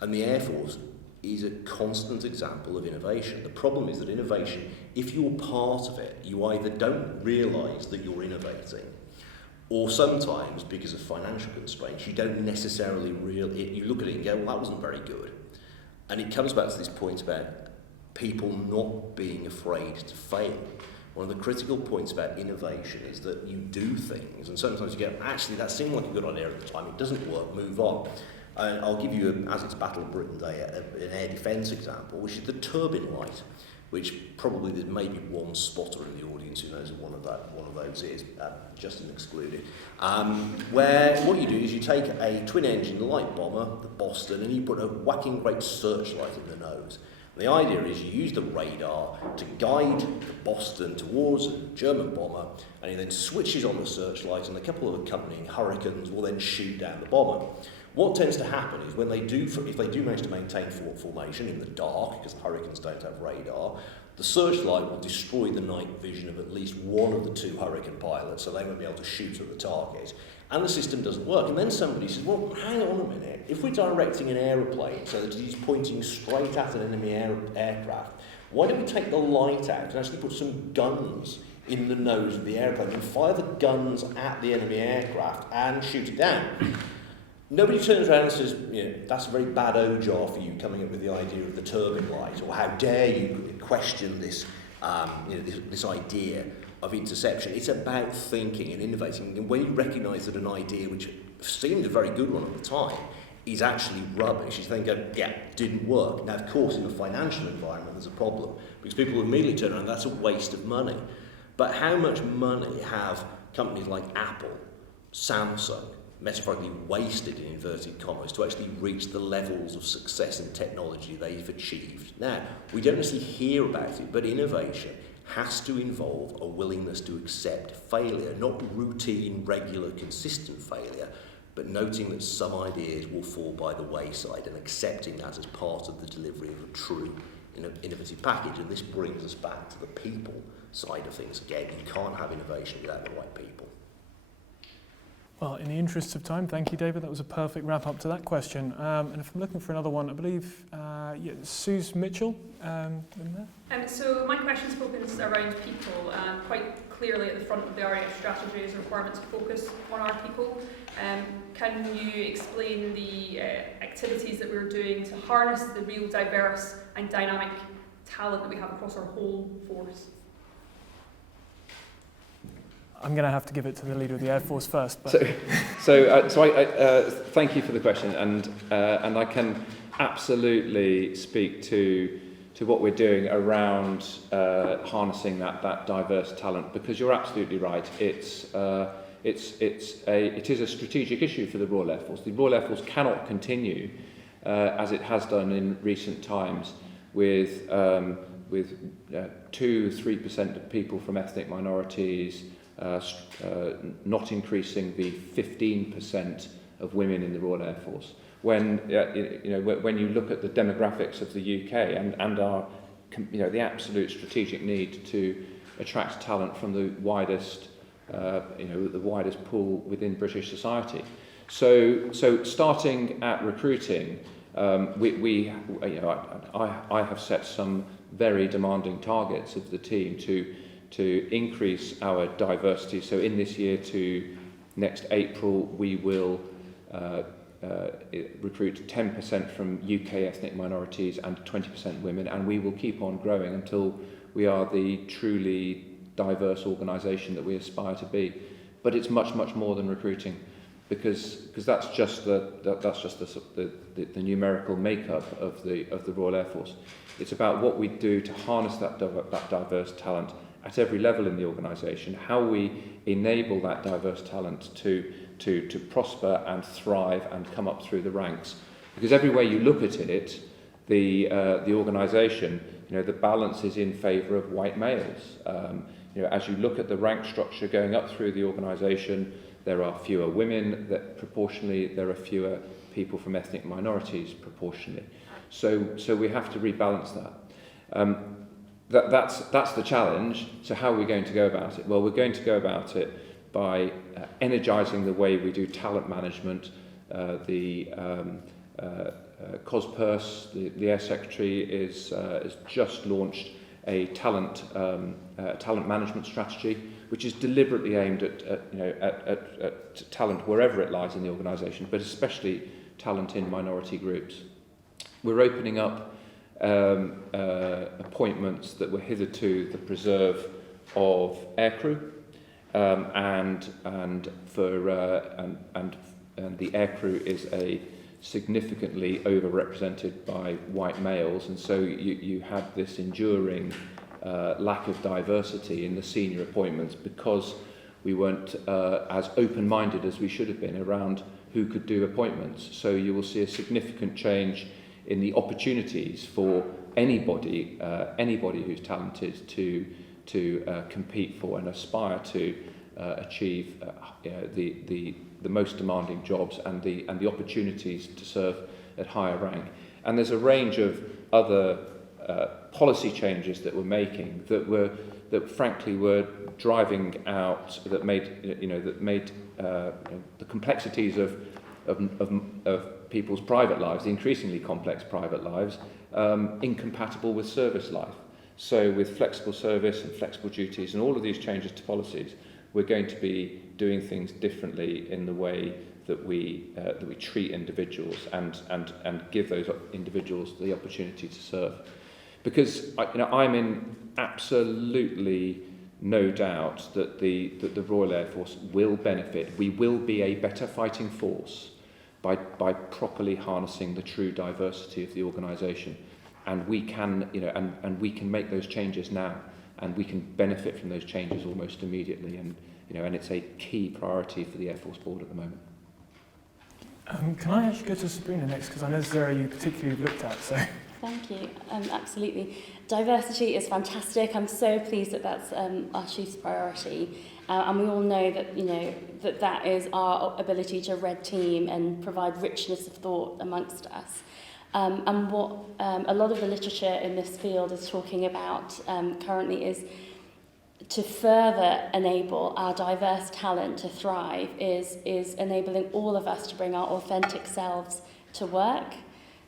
And the Air Force is a constant example of innovation. The problem is that innovation, if you're part of it, you either don't realise that you're innovating, or sometimes, because of financial constraints, you don't necessarily you look at it and go, well, that wasn't very good. And it comes back to this point about people not being afraid to fail. One of the critical points about innovation is that you do things, and sometimes you go, actually, that seemed like a good idea at the time, it doesn't work, move on. And I'll give you, as it's Battle of Britain Day, an air defence example, which is the turbine light, which probably there may be one spotter in the audience who knows what one of those is, Justin excluded, where what you do is you take a twin-engine light bomber, the Boston, and you put a whacking great searchlight in the nose. The idea is you use the radar to guide the Boston towards a German bomber, and he then switches on the searchlight, and a couple of accompanying hurricanes will then shoot down the bomber. What tends to happen is when if they do manage to maintain formation in the dark, because the hurricanes don't have radar, the searchlight will destroy the night vision of at least one of the two hurricane pilots, so they won't be able to shoot at the target. And the system doesn't work. And then somebody says, well, hang on a minute. If we're directing an aeroplane so that he's pointing straight at an enemy aircraft, why don't we take the light out and actually put some guns in the nose of the airplane and fire the guns at the enemy aircraft and shoot it down? Nobody turns around and says, that's a very bad O-jar for you coming up with the idea of the turbine light, or how dare you question this, this idea of interception. It's about thinking and innovating. And when you recognise that an idea which seemed a very good one at the time is actually rubbish, you then go, yeah, didn't work. Now, of course, in a financial environment, there's a problem, because people immediately turn around, that's a waste of money. But how much money have companies like Apple, Samsung, metaphorically wasted in inverted commas to actually reach the levels of success and technology they've achieved? Now, we don't necessarily hear about it, but innovation has to involve a willingness to accept failure, not routine, regular, consistent failure, but noting that some ideas will fall by the wayside and accepting that as part of the delivery of a true innovative package. And this brings us back to the people side of things again. You can't have innovation without the right people. Well, in the interest of time, thank you, David. That was a perfect wrap-up to that question. And if I'm looking for another one, I believe Suze Mitchell in there. So my question's focused around people, and quite clearly at the front of the RAF strategy is a requirement to focus on our people. Can you explain the activities that we're doing to harness the real diverse and dynamic talent that we have across our whole force? I'm going to have to give it to the leader of the Air Force first. But. So I thank you for the question, and I can absolutely speak to what we're doing around harnessing that diverse talent, because you're absolutely right. It is a strategic issue for the Royal Air Force. The Royal Air Force cannot continue as it has done in recent times with 2-3% of people from ethnic minorities. Not increasing the 15% of women in the Royal Air Force. When when you look at the demographics of the UK and our the absolute strategic need to attract talent from the widest the widest pool within British society. So starting at recruiting, I have set some very demanding targets of the team to increase our diversity. So in this year to next April, we will recruit 10% from UK ethnic minorities and 20% women, and we will keep on growing until we are the truly diverse organisation that we aspire to be. But it's much more than recruiting, because that's just the numerical makeup of the Royal Air Force. It's about what we do to harness that diverse talent at every level in the organisation, how we enable that diverse talent to prosper and thrive and come up through the ranks. Because every way you look at it, the organisation, the balance is in favour of white males. As you look at the rank structure going up through the organisation, there are fewer women, that proportionally there are fewer people from ethnic minorities proportionally. So we have to rebalance that. that's the challenge. So how are we going to go about it? Well, we're going to go about it by energising the way we do talent management. COSPERS, the Air Secretary, has just launched a talent management strategy, which is deliberately aimed at talent wherever it lies in the organisation, but especially talent in minority groups. We're opening up appointments that were hitherto the preserve of aircrew, and the aircrew is significantly overrepresented by white males, and so you had this enduring lack of diversity in the senior appointments because we weren't as open-minded as we should have been around who could do appointments. So you will see a significant change in the opportunities for anybody who's talented to compete for and aspire to achieve the most demanding jobs and the opportunities to serve at higher rank. And there's a range of other policy changes that we're making that frankly were driving out, that made the complexities of people's private lives, the increasingly complex private lives, incompatible with service life. So with flexible service and flexible duties and all of these changes to policies, we're going to be doing things differently in the way that we treat individuals and give those individuals the opportunity to serve. Because I'm in absolutely no doubt that the Royal Air Force will benefit. We will be a better fighting force by properly harnessing the true diversity of the organisation, and we can and we can make those changes now, and we can benefit from those changes almost immediately, and it's a key priority for the Air Force Board at the moment. Can I actually go to Sabrina next, because I know this is an area you particularly looked at. So. Thank you. Absolutely. Diversity is fantastic. I'm so pleased that that's our chief's priority. And we all know that that is our ability to red team and provide richness of thought amongst us. And what a lot of the literature in this field is talking about currently is to further enable our diverse talent to thrive is enabling all of us to bring our authentic selves to work.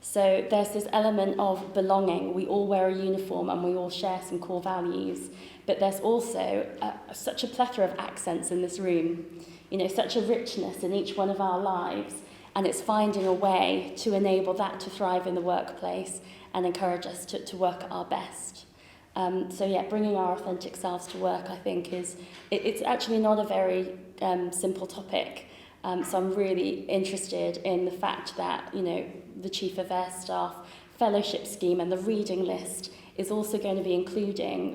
So there's this element of belonging. We all wear a uniform and we all share some core values, but there's also such a plethora of accents in this room, such a richness in each one of our lives, and it's finding a way to enable that to thrive in the workplace and encourage us to work at our best. Bringing our authentic selves to work, I think, it's actually not a very simple topic. So I'm really interested in the fact that, the Chief of Air Staff fellowship scheme and the reading list is also going to be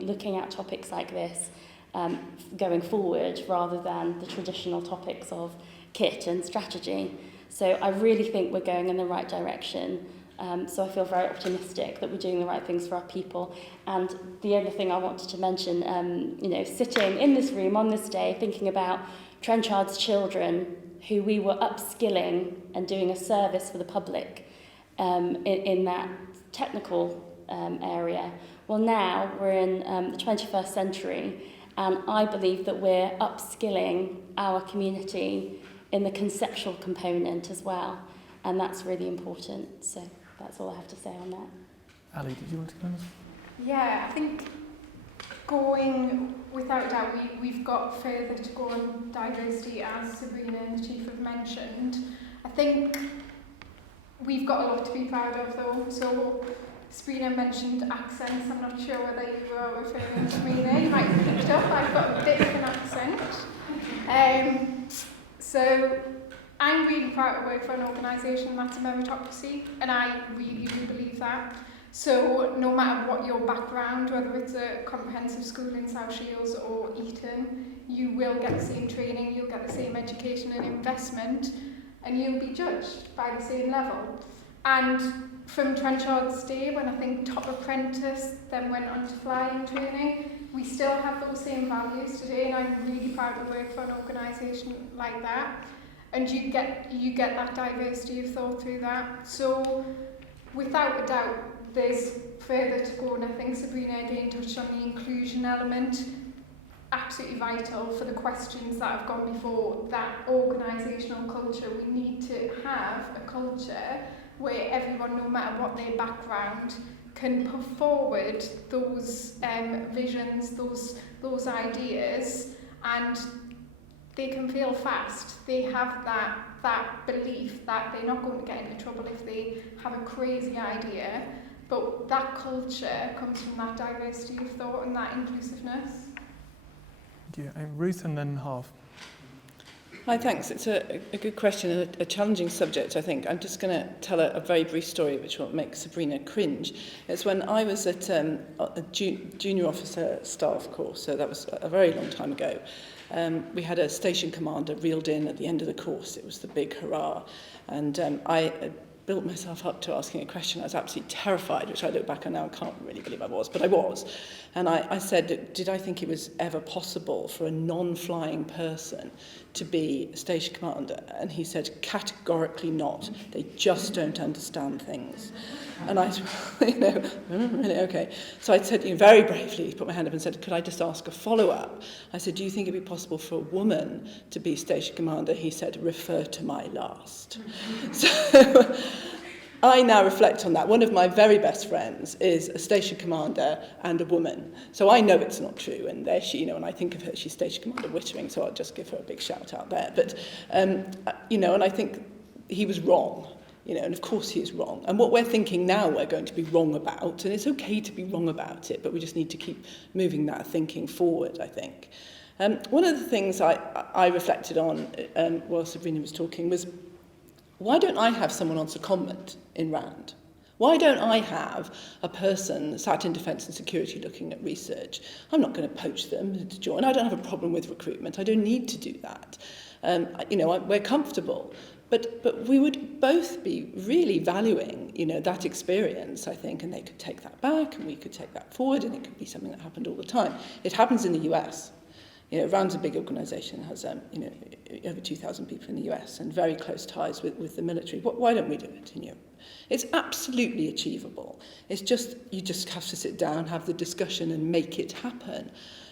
looking at topics like this going forward, rather than the traditional topics of kit and strategy. So I really think we're going in the right direction. So I feel very optimistic that we're doing the right things for our people. And the other thing I wanted to mention, sitting in this room on this day, thinking about Trenchard's children who we were upskilling and doing a service for the public in that technical area. Well, now we're in the 21st century, and I believe that we're upskilling our community in the conceptual component as well, and that's really important. So that's all I have to say on that. Ali, did you want to comment? Yeah, I think going, without a doubt, we've got further to go on diversity, as Sabrina and the Chief have mentioned. I think we've got a lot to be proud of, though. So Sabrina mentioned accents. I'm not sure whether you were referring to me there. You might have picked up. I've got a bit of an accent. So I'm really proud to work for an organisation that's a meritocracy, and I really do believe that. So no matter what your background, whether it's a comprehensive school in South Shields or Eton, you will get the same training, you'll get the same education and investment, and you'll be judged by the same level. And from Trenchard's day, when I think top apprentice then went on to flying training, we still have those same values today, and I'm really proud to work for an organisation like that. And you get that diversity of thought through that. So without a doubt, there's further to go, and I think Sabrina again touched on the inclusion element. Absolutely vital for the questions that have gone before, that organisational culture. We need to have a culture where everyone, no matter what their background, can put forward those visions, those ideas, and they can fail fast. They have that belief that they're not going to get into trouble if they have a crazy idea. But that culture comes from that diversity of thought and that inclusiveness. Yeah, Ruth and then Harv. Hi, thanks. It's a good question and a challenging subject, I think. I'm just going to tell a very brief story which will make Sabrina cringe. It's when I was at a junior officer staff course, so that was a very long time ago. We had a station commander reeled in at the end of the course. It was the big hurrah. And I built myself up to asking a question. I was absolutely terrified, which I look back on now, I can't really believe I was, but I was. And I said, did I think it was ever possible for a non-flying person to be a station commander? And he said, categorically not. They just don't understand things. And I said, really, okay. So I said, very bravely, put my hand up and said, could I just ask a follow-up? I said, do you think it'd be possible for a woman to be station commander? He said, refer to my last. So I now reflect on that. One of my very best friends is a station commander and a woman. So I know it's not true. And there she, when I think of her, she's station commander Wittering, so I'll just give her a big shout out there. But, and I think he was wrong. And of course he is wrong. And what we're thinking now we're going to be wrong about, and it's okay to be wrong about it, but we just need to keep moving that thinking forward, I think. One of the things I reflected on while Sabrina was talking was, why don't I have someone on secondment in RAND? Why don't I have a person sat in defence and security looking at research? I'm not going to poach them to join. I don't have a problem with recruitment. I don't need to do that. We're comfortable. But we would both be really valuing, that experience, I think, and they could take that back and we could take that forward, and it could be something that happened all the time. It happens in the US. RAND's a big organisation, has over 2,000 people in the US and very close ties with the military. Why don't we do it in Europe? It's absolutely achievable. It's just, you just have to sit down, have the discussion and make it happen.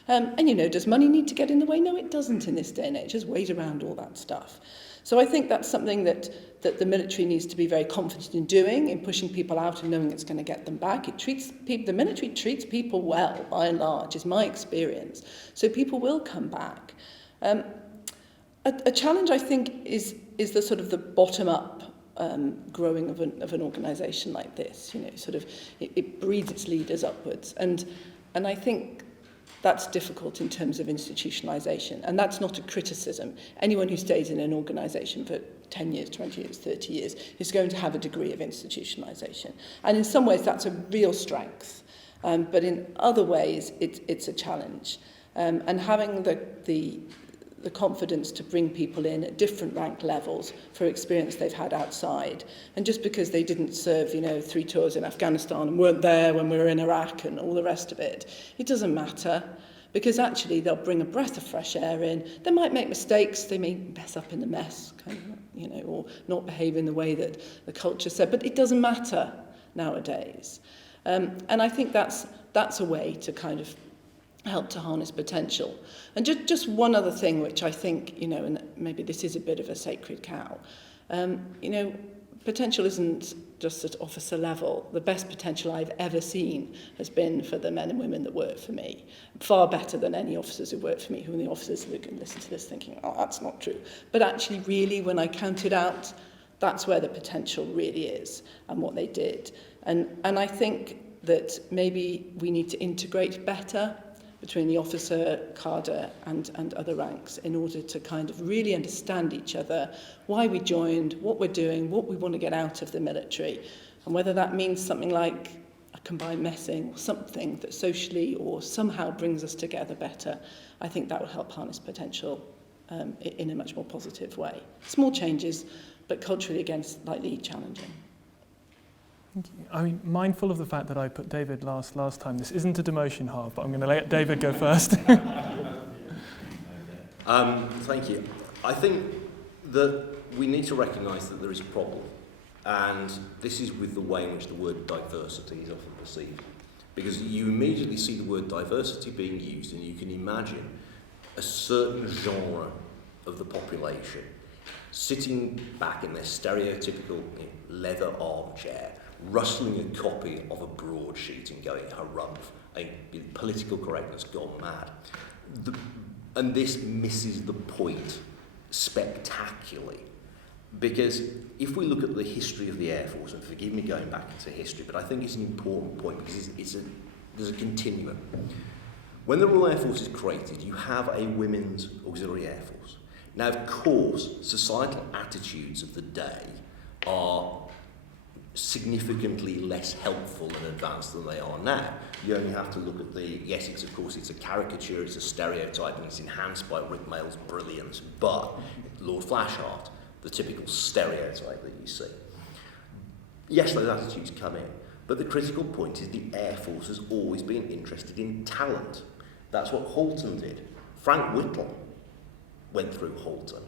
Does money need to get in the way? No, it doesn't in this day and age. Just wait around all that stuff. So I think that's something that the military needs to be very confident in doing, in pushing people out and knowing it's going to get them back. The military treats people well, by and large, is my experience. So people will come back. A challenge, I think, is the sort of the bottom-up growing of an organisation like this. It breeds its leaders upwards. And I think that's difficult in terms of institutionalisation. And that's not a criticism. Anyone who stays in an organisation for 10 years, 20 years, 30 years is going to have a degree of institutionalisation. And in some ways, that's a real strength. But in other ways, it's a challenge. And having the confidence to bring people in at different rank levels for experience they've had outside. And just because they didn't serve, 3 tours in Afghanistan and weren't there when we were in Iraq and all the rest of it, it doesn't matter, because actually they'll bring a breath of fresh air in. They might make mistakes, they may mess up in the mess, or not behave in the way that the culture said, but it doesn't matter nowadays. And I think that's a way to kind of help to harness potential. And just one other thing, which I think, and maybe this is a bit of a sacred cow, potential isn't just at officer level. The best potential I've ever seen has been for the men and women that work for me. Far better than any officers who work for me, who are the officers who can listen to this thinking, oh, that's not true. But actually, really, when I count it out, that's where the potential really is and what they did. And I think that maybe we need to integrate better between the officer, cadre and other ranks in order to kind of really understand each other, why we joined, what we're doing, what we want to get out of the military, and whether that means something like a combined messing or something that socially or somehow brings us together better. I think that will help harness potential in a much more positive way. Small changes, but culturally, again, slightly challenging. Thank you. I'm mindful of the fact that I put David last time. This isn't a demotion, Harv, but I'm going to let David go first. Thank you. I think that we need to recognise that there is a problem. And this is with the way in which the word diversity is often perceived. Because you immediately see the word diversity being used, and you can imagine a certain genre of the population sitting back in their stereotypical leather armchair, rustling a copy of a broadsheet and going, harumph, political correctness gone mad. And this misses the point spectacularly. Because if we look at the history of the Air Force, and forgive me going back into history, but I think it's an important point because there's a continuum. When the Royal Air Force is created, you have a women's auxiliary air force. Now, of course, societal attitudes of the day are significantly less helpful and advanced than they are now. You only have to look at yes, it's a caricature, it's a stereotype, and it's enhanced by Rick Mayall's brilliance, but Lord Flashheart, the typical stereotype that you see. Yes, those attitudes come in, but the critical point is the Air Force has always been interested in talent. That's what Halton did. Frank Whittle went through Halton.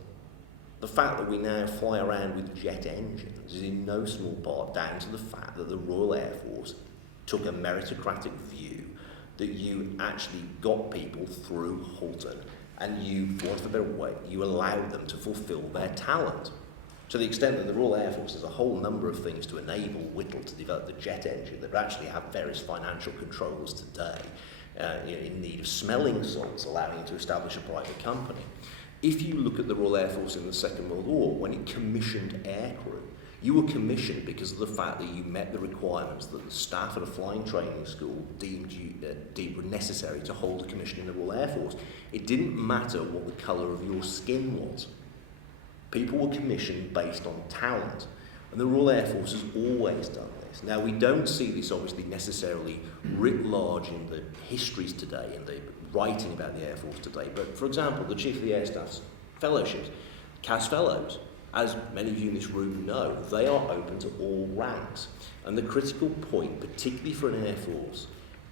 The fact that we now fly around with jet engines is in no small part down to the fact that the Royal Air Force took a meritocratic view that you actually got people through Halton, and you, for want of a better way, you allowed them to fulfil their talent. To the extent that the Royal Air Force has a whole number of things to enable Whittle to develop the jet engine that actually have various financial controls today, in need of smelling salts, allowing you to establish a private company. If you look at the Royal Air Force in the Second World War, when it commissioned aircrew, you were commissioned because of the fact that you met the requirements that the staff at a flying training school deemed were necessary to hold a commission in the Royal Air Force. It didn't matter what the colour of your skin was. People were commissioned based on talent, and the Royal Air Force has always done this. Now, we don't see this obviously necessarily writ large in the histories today, in the writing about the Air Force today, but for example, the Chief of the Air Staff's fellowships, CAS Fellows, as many of you in this room know, they are open to all ranks. And the critical point, particularly for an Air Force,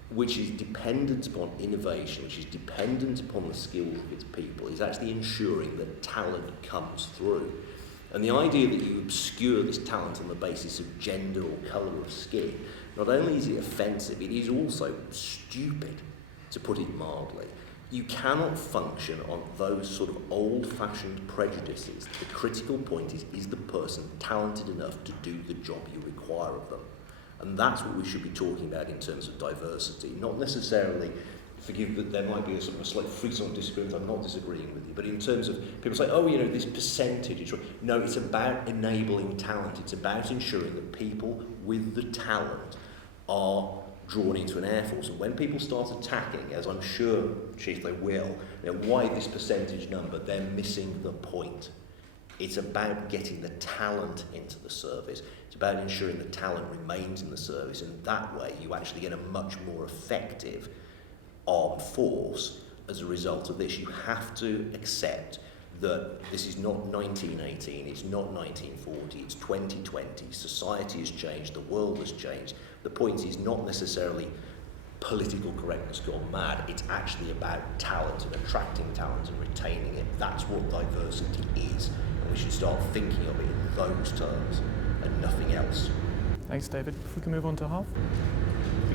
which is dependent upon innovation, which is dependent upon the skills of its people, is actually ensuring that talent comes through. And the idea that you obscure this talent on the basis of gender or colour of skin, not only is it offensive, it is also stupid, to put it mildly. You cannot function on those sort of old-fashioned prejudices. The critical point is the person talented enough to do the job you require of them? And that's what we should be talking about in terms of diversity, not necessarily, forgive that there might be a sort of a slight frisson disagreement, I'm not disagreeing with you, but in terms of people say, oh, you know, this percentage is right. No, it's about enabling talent. It's about ensuring that people with the talent are drawn into an Air Force. And when people start attacking, as I'm sure, Chief, they will, you know, why this percentage number, they're missing the point. It's about getting the talent into the service. It's about ensuring the talent remains in the service, and that way you actually get a much more effective armed force as a result of this. You have to accept that this is not 1918, it's not 1940, it's 2020. Society has changed, the world has changed. The point is not necessarily political correctness gone mad, it's actually about talent and attracting talent and retaining it. That's what diversity is, and we should start thinking of it in those terms and nothing else. Thanks, David. If we can move on to Harv.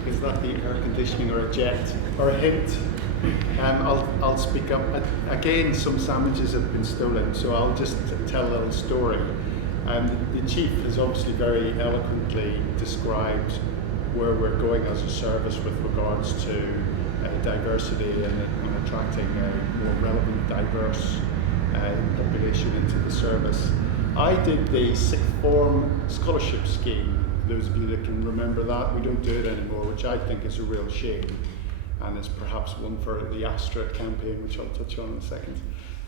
Is that the air conditioning or a jet or a hint? I'll speak up. Again, some sandwiches have been stolen, so I'll just tell a little story. The Chief has obviously very eloquently described where we're going as a service with regards to diversity and attracting a more relevant, diverse population into the service. I did the sixth form scholarship scheme. Those of you that can remember that, we don't do it anymore, which I think is a real shame, and is perhaps one for the Astra campaign, which I'll touch on in a second.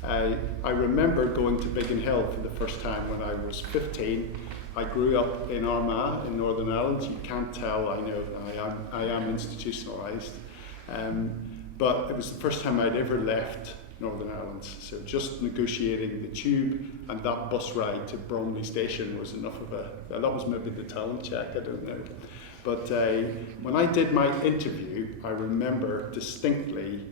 I remember going to Biggin Hill for the first time when I was 15. I grew up in Armagh in Northern Ireland. You can't tell, I know I am institutionalised, but it was the first time I'd ever left Northern Ireland. So just negotiating the tube and that bus ride to Bromley Station was enough of that was maybe the talent check, I don't know. But when I did my interview, I remember distinctly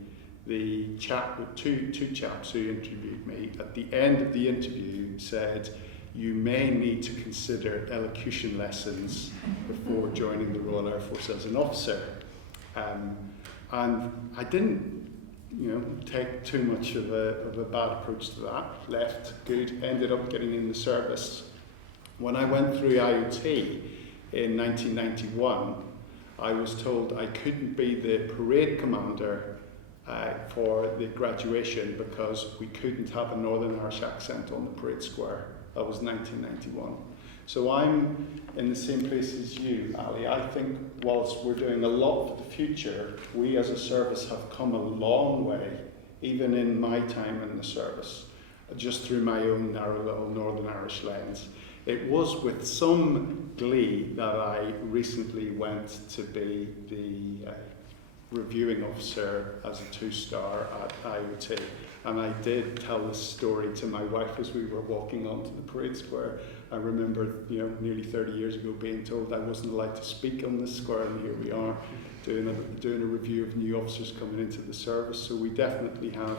the chap, two chaps who interviewed me, at the end of the interview said, you may need to consider elocution lessons before joining the Royal Air Force as an officer. And I didn't, take too much of a bad approach to that. Left good, ended up getting in the service. When I went through IOT in 1991, I was told I couldn't be the parade commander for the graduation because we couldn't have a Northern Irish accent on the parade square. That was 1991. So I'm in the same place as you, Ali. I think whilst we're doing a lot for the future, we as a service have come a long way, even in my time in the service, just through my own narrow little Northern Irish lens. It was with some glee that I recently went to be the reviewing officer as a 2-star at IOT. And I did tell this story to my wife as we were walking onto the parade square. I remember, nearly 30 years ago being told I wasn't allowed to speak on this square, and here we are doing a review of new officers coming into the service. So we definitely have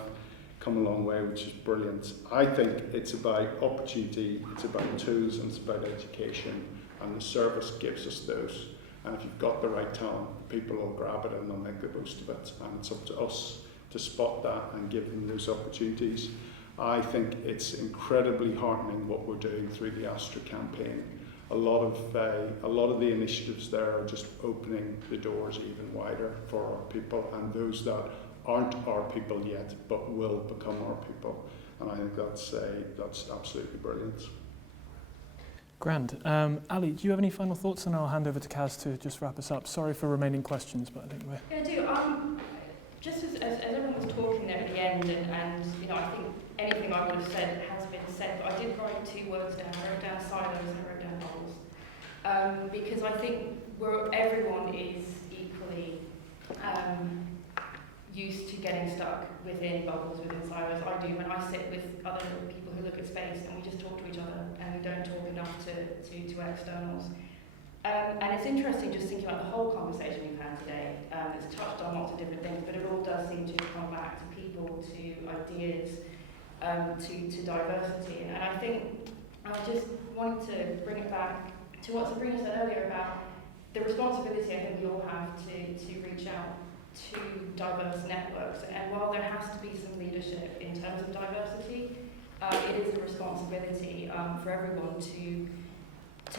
come a long way, which is brilliant. I think it's about opportunity, it's about tools, and it's about education, and the service gives us those. And if you've got the right talent, people will grab it and they'll make the most of it. And it's up to us to spot that and give them those opportunities. I think it's incredibly heartening what we're doing through the Astra campaign. A lot of the initiatives there are just opening the doors even wider for our people, and those that aren't our people yet but will become our people. And I think that's absolutely brilliant. Grand. Ali, do you have any final thoughts? And I'll hand over to Kaz to just wrap us up. Sorry for remaining questions, but I think we're... Yeah, I do. Just as everyone was talking there at the end, and I think anything I would have said has been said, but I did write 2 words down. I wrote down silos and I wrote down bubbles. Because I think everyone is equally used to getting stuck within bubbles, within silos. I do when I sit with other people who look at space and we just talk to each other and we don't talk enough to externals. And it's interesting just thinking about the whole conversation we've had today. It's touched on lots of different things, but it all does seem to come back to people, to ideas, to diversity. And I think I just wanted to bring it back to what Sabrina said earlier about the responsibility I think we all have to reach out to diverse networks. And while there has to be some leadership in terms of diversity, it is a responsibility for everyone to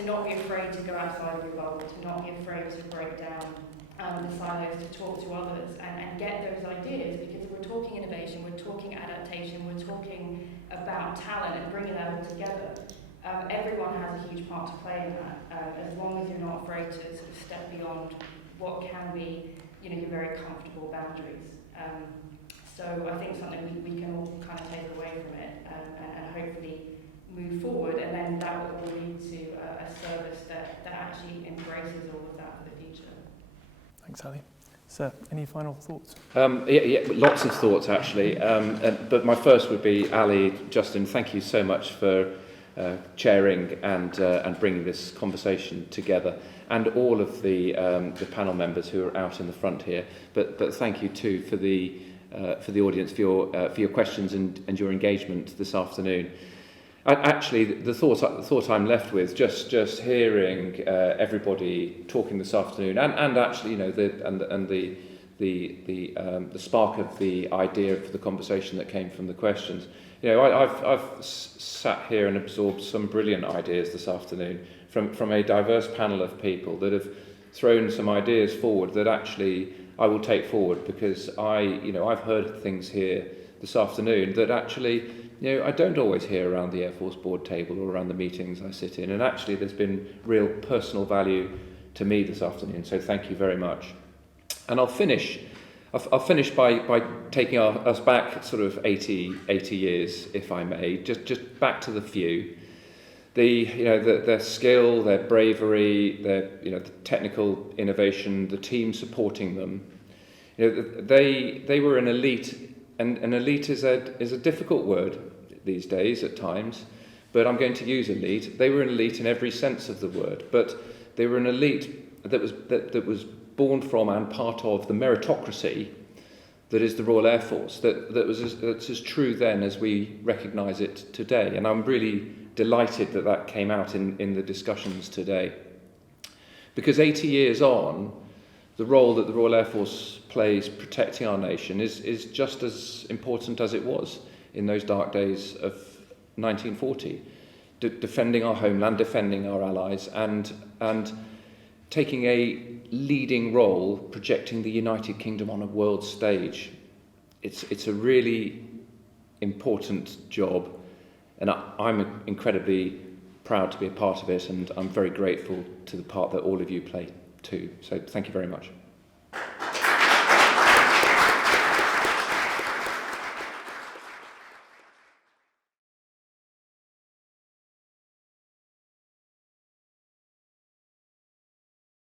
not be afraid to go outside of your bubble, to not be afraid to break down the silos, to talk to others and get those ideas, because if we're talking innovation, we're talking adaptation, we're talking about talent and bringing that all together. Everyone has a huge part to play in that, as long as you're not afraid to sort of step beyond what can be, your very comfortable boundaries. So I think something we can all kind of take away from it and hopefully move forward, and then that will lead to a service that actually embraces all of that for the future. Thanks, Ali. Sir, any final thoughts? Yeah, lots of thoughts actually. But my first would be, Ali, Justin, thank you so much for chairing and bringing this conversation together, and all of the panel members who are out in the front here. But thank you too for the audience for your questions and your engagement this afternoon. Actually, the thought I'm left with, just hearing everybody talking this afternoon, and actually, the spark of the idea of the conversation that came from the questions. I've sat here and absorbed some brilliant ideas this afternoon from a diverse panel of people that have thrown some ideas forward that actually I will take forward, because I've heard things here this afternoon that actually I don't always hear around the Air Force board table or around the meetings I sit in, and actually there's been real personal value to me this afternoon, so thank you very much. And I'll finish by taking us back sort of 80 years, if I may, just back to the few. Their skill, their bravery, the technical innovation, the team supporting them. They were an elite, and an elite is a difficult word these days at times, but I'm going to use elite. They were an elite in every sense of the word, but they were an elite that was born from and part of the meritocracy that is the Royal Air Force, that's as true then as we recognise it today. And I'm really delighted that that came out in the discussions today. Because 80 years on, the role that the Royal Air Force plays protecting our nation is just as important as it was in those dark days of 1940. Defending our homeland, defending our allies, and taking a leading role, projecting the United Kingdom on a world stage. It's a really important job, and I'm incredibly proud to be a part of it, and I'm very grateful to the part that all of you play too. So thank you very much.